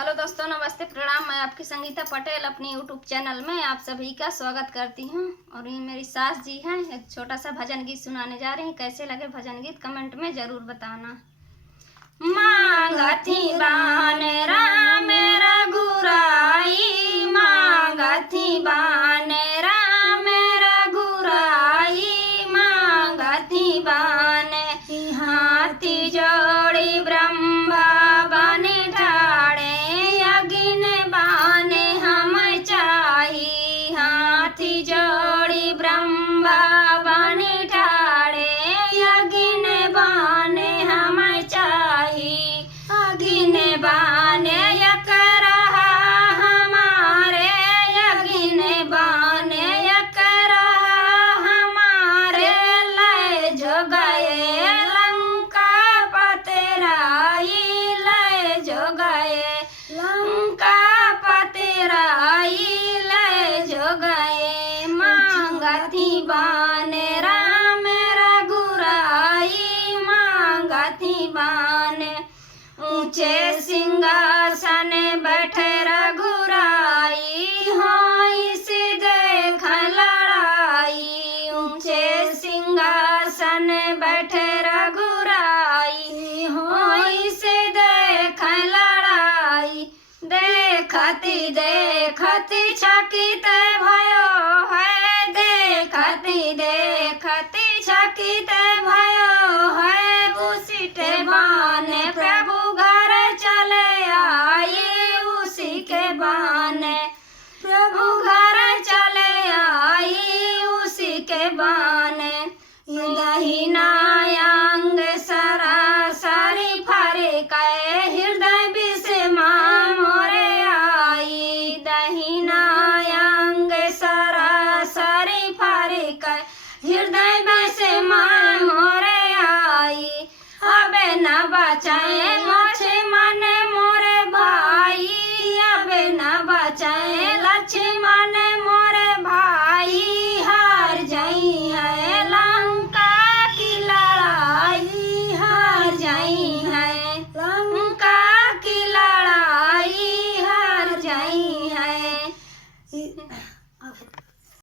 Hello दोस्तों, नमस्ते, प्रणाम। मैं आपकी संगीता पटेल अपनी यूट्यूब चैनल में आप सभी का स्वागत करती हूँ। और ये मेरी सास जी हैं, एक छोटा सा भजन गीत सुनाने जा रही हैं। कैसे लगे भजन गीत कमेंट में ज़रूर बताना। मांगथी बान राम रघुराई, मांगथी बान राम रघुराई, मांगथी बान हाथी जोड़ी ब्रह्मा बने ठाड़े, अगिन बान हम चाही। हाथी जोड़ी ब्रह्मा बने ठाड़े, अगिन बान हम चाही। अगिन बान यक रहा हमारे, अगिन बान यक रहा हमारे। लय जो गए लंका पतराई, लय जो गए लंका पतराई, लय जो गए। मांगथी बान राम रघुराई, मांगथी बान ऊंचे सिंहासन बैठे रघुराई, होई से देख लड़ाई। ऊंचे सिंहासन बैठे रघुराई, होई से देख लड़ाई। देखती देखती चकित भयो है, देखती देखती चकित भयो है। उसी के बाने प्रभु घर चले आए, उसी के बाने प्रभु घर चले आए, उसी के बाने। दहिना अंग सरासरी फरे कै, हृदय विषमा मोरे आई। दहिना अंग सरासरी फरे कै, हृदय विषमा मोरे आई। अबे न बचाए लक्ष्मण मोरे भाई, अबे न बचाए लक्ष्मण